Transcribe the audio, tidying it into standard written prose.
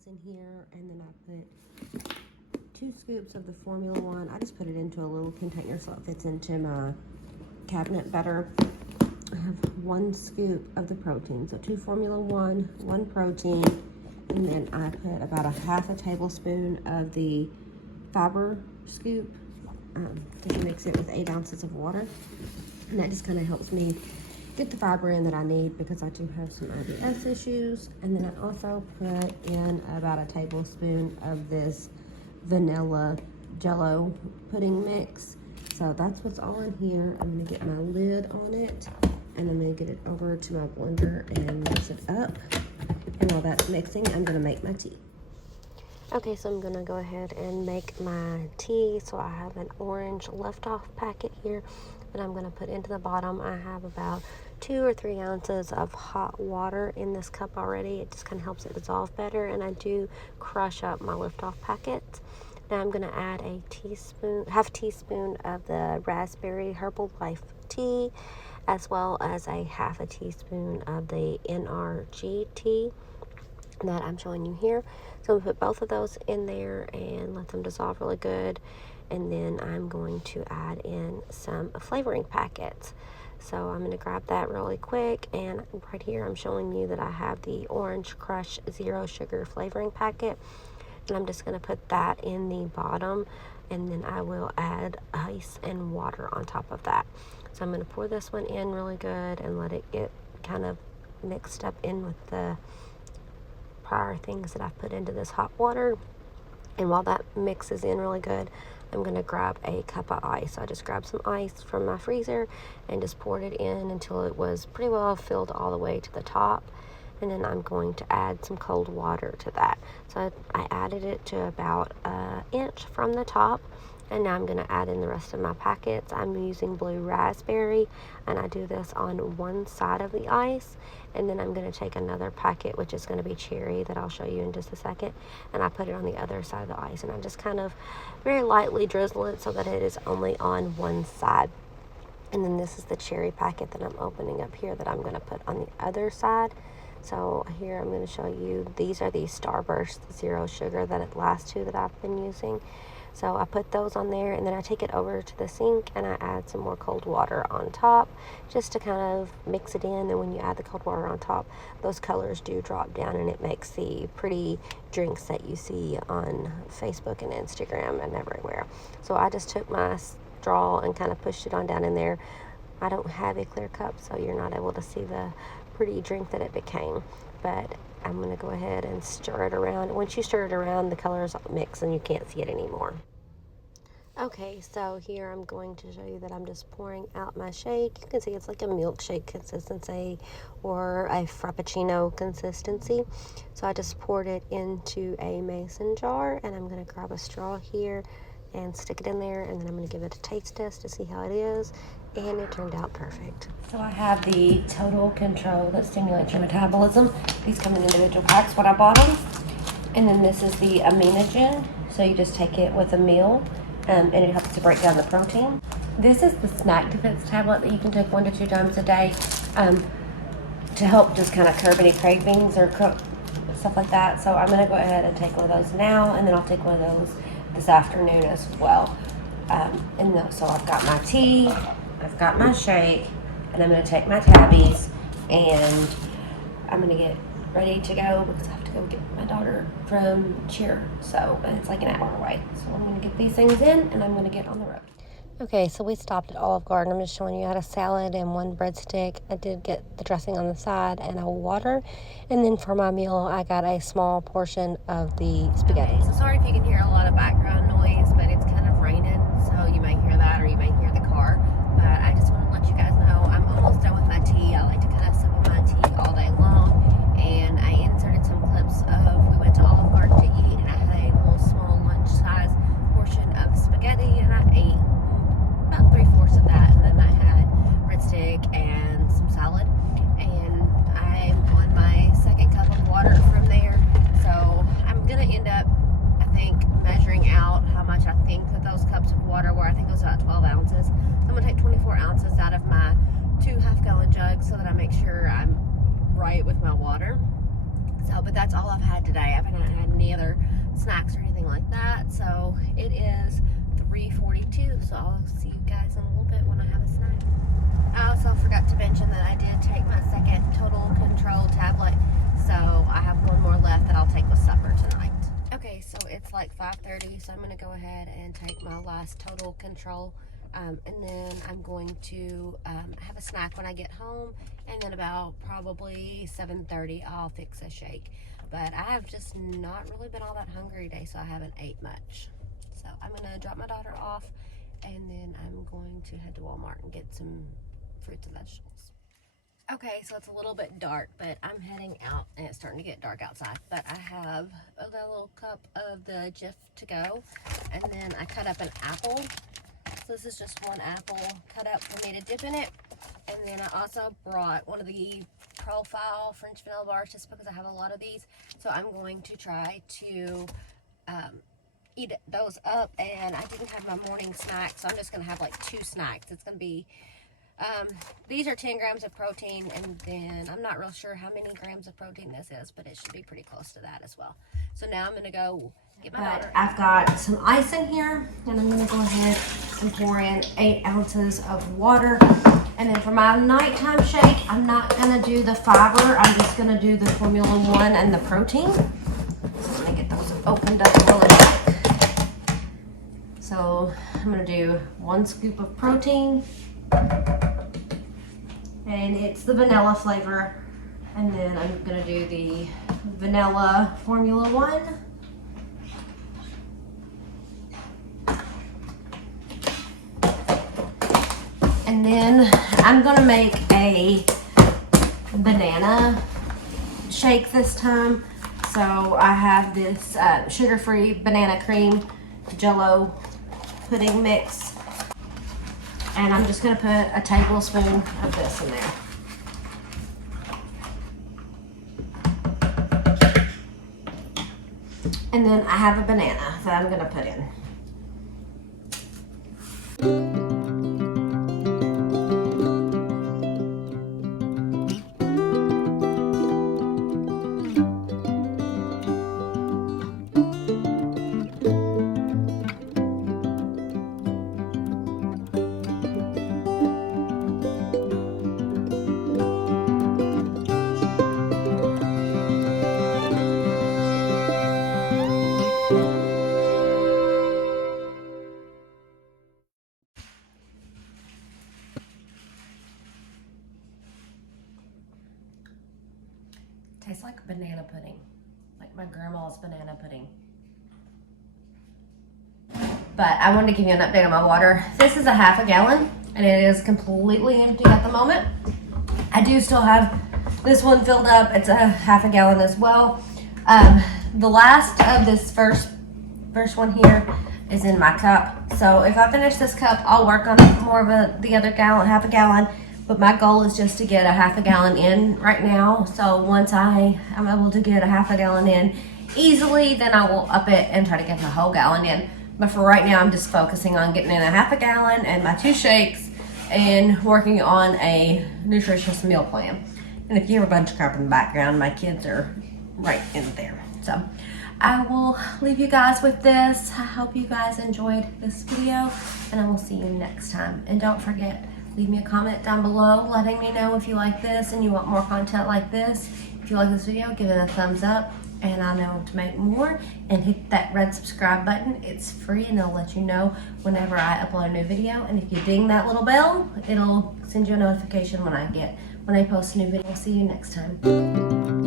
ice in here, and then I put 2 scoops of the Formula One. I just put it into a little container so it fits into my cabinet better. I have 1 scoop of the protein, so 2 Formula One, 1 protein, and then I put about a half a tablespoon of the fiber scoop. Just mix it with 8 ounces of water, and that just kind of helps me get the fiber in that I need because I do have some IBS issues. And then I also put in about a tablespoon of this vanilla jello pudding mix. So that's what's all in here. I'm gonna get my lid on it, and I'm gonna get it over to my blender and mix it up. And while that's mixing, I'm gonna make my tea. Okay, so I'm gonna go ahead and make my tea. So I have an orange leftoff packet here that I'm gonna put into the bottom. I have about 2 or 3 ounces of hot water in this cup already. It just kind of helps it dissolve better, and I do crush up my liftoff packets. Now I'm gonna add a half teaspoon of the raspberry Herbalife tea, as well as a half a teaspoon of the NRG tea that I'm showing you here. So I'm gonna put both of those in there and let them dissolve really good. And then I'm going to add in some flavoring packets. So I'm gonna grab that really quick, and right here I'm showing you that I have the Orange Crush Zero Sugar flavoring packet. And I'm just gonna put that in the bottom, and then I will add ice and water on top of that. So I'm gonna pour this one in really good and let it get kind of mixed up in with the prior things that I've put into this hot water. And while that mixes in really good, I'm gonna grab a cup of ice. So I just grabbed some ice from my freezer and just poured it in until it was pretty well filled all the way to the top. And then I'm going to add some cold water to that. So I added it to about an inch from the top. And now I'm gonna add in the rest of my packets. I'm using blue raspberry, and I do this on one side of the ice. And then I'm gonna take another packet, which is gonna be cherry, that I'll show you in just a second. And I put it on the other side of the ice. And I just kind of very lightly drizzle it so that it is only on one side. And then this is the cherry packet that I'm opening up here that I'm gonna put on the other side. So here I'm going to show you, these are the Starburst Zero Sugar that last 2 that I've been using. So I put those on there, and then I take it over to the sink and I add some more cold water on top just to kind of mix it in. And when you add the cold water on top, those colors do drop down, and it makes the pretty drinks that you see on Facebook and Instagram and everywhere. So I just took my straw and kind of pushed it on down in there. I don't have a clear cup, so you're not able to see the pretty drink that it became, but I'm going to go ahead and stir it around. Once you stir it around, the colors mix and you can't see it anymore. Okay, so here I'm going to show you that I'm just pouring out my shake. You can see it's like a milkshake consistency or a frappuccino consistency. So I just poured it into a mason jar, and I'm going to grab a straw here and stick it in there, and then I'm going to give it a taste test to see how it is. And it turned out perfect. So I have the Total Control that stimulates your metabolism. These come in individual packs when I bought them. And then this is the Aminogen. So you just take it with a meal, and it helps to break down the protein. This is the Snack Defense tablet that you can take 1 to 2 times a day to help just kind of curb any cravings or stuff like that. So I'm going to go ahead and take one of those now, and then I'll take one of those this afternoon as well. So I've got my tea, I've got my shake, and I'm going to take my tabbies, and I'm going to get ready to go because I have to go get my daughter from cheer. And it's like an hour away. So I'm going to get these things in, and I'm going to get on the road. Okay, so we stopped at Olive Garden. I'm just showing you how to salad and 1 breadstick. I did get the dressing on the side and a water. And then for my meal, I got a small portion of the spaghetti. Okay, so sorry if you can hear a lot of background noise, but it's kind of raining, so you may hear that or you may hear the car. But I just want to let you guys know I'm almost done with my tea. I like to kind of sip on my tea all day long. And I inserted some clips of, we went to Olive Garden to eat, and I had a little small lunch-size portion of spaghetti, and I ate about 3/4 of that, and then I had breadstick and some salad, and I'm on my second cup of water from there. So I'm gonna end up, I think, measuring out how much I think that those cups of water were. I think it was about 12 ounces. So I'm gonna take 24 ounces out of my 2 half-gallon jugs so that I make sure I'm right with my water. So, but that's all I've had today. I haven't had any other snacks or anything like that. So it is 3:42. So I'll see you guys in a little bit when I have a snack. I also forgot to mention that I did take my second Total Control tablet. So I have one more left that I'll take with supper tonight. Okay, so it's like 5:30. So I'm going to go ahead and take my last Total Control. And then I'm going to have a snack when I get home, and then about probably 7:30 I'll fix a shake. But I have just not really been all that hungry today, so I haven't ate much. So I'm gonna drop my daughter off, and then I'm going to head to Walmart and get some fruits and vegetables. Okay, so it's a little bit dark, but I'm heading out, and it's starting to get dark outside. But I have a little cup of the Jif to go, and then I cut up an apple. So this is just one apple cut up for me to dip in it. And then I also brought one of the Profile French vanilla bars just because I have a lot of these. So I'm going to try to eat those up. And I didn't have my morning snack, so I'm just going to have like 2 snacks. It's going to be, these are 10 grams of protein. And then I'm not real sure how many grams of protein this is, but it should be pretty close to that as well. So now I'm going to go get my daughter. I've got some ice in here, and I'm going to go ahead and pour in 8 ounces of water. And then for my nighttime shake, I'm not going to do the fiber. I'm just going to do the Formula 1 and the protein. So I'm going to get those opened up really quick. So I'm going to do 1 scoop of protein. And it's the vanilla flavor. And then I'm going to do the vanilla Formula 1. And then I'm gonna make a banana shake this time. So I have this sugar-free banana cream Jell-O pudding mix. And I'm just gonna put a tablespoon of this in there. And then I have a banana that I'm gonna put in. Tastes like banana pudding, like my grandma's banana pudding. But I wanted to give you an update on my water. This is a ½ gallon, and it is completely empty at the moment. I do still have this one filled up. It's a ½ gallon as well. The last of this first one here is in my cup. So if I finish this cup, I'll work on more of the other gallon, ½ gallon. But my goal is just to get a ½ gallon in right now. So once I am able to get a ½ gallon in easily, then I will up it and try to get the whole gallon in. But for right now, I'm just focusing on getting in a ½ gallon and my 2 shakes and working on a nutritious meal plan. And if you hear a bunch of crap in the background, my kids are right in there. So I will leave you guys with this. I hope you guys enjoyed this video, and I will see you next time. And don't forget, leave me a comment down below letting me know if you like this and you want more content like this. If you like this video, give it a thumbs up, and I know to make more. And hit that red subscribe button. It's free, and it'll let you know whenever I upload a new video. And if you ding that little bell, it'll send you a notification when I post a new video. See you next time.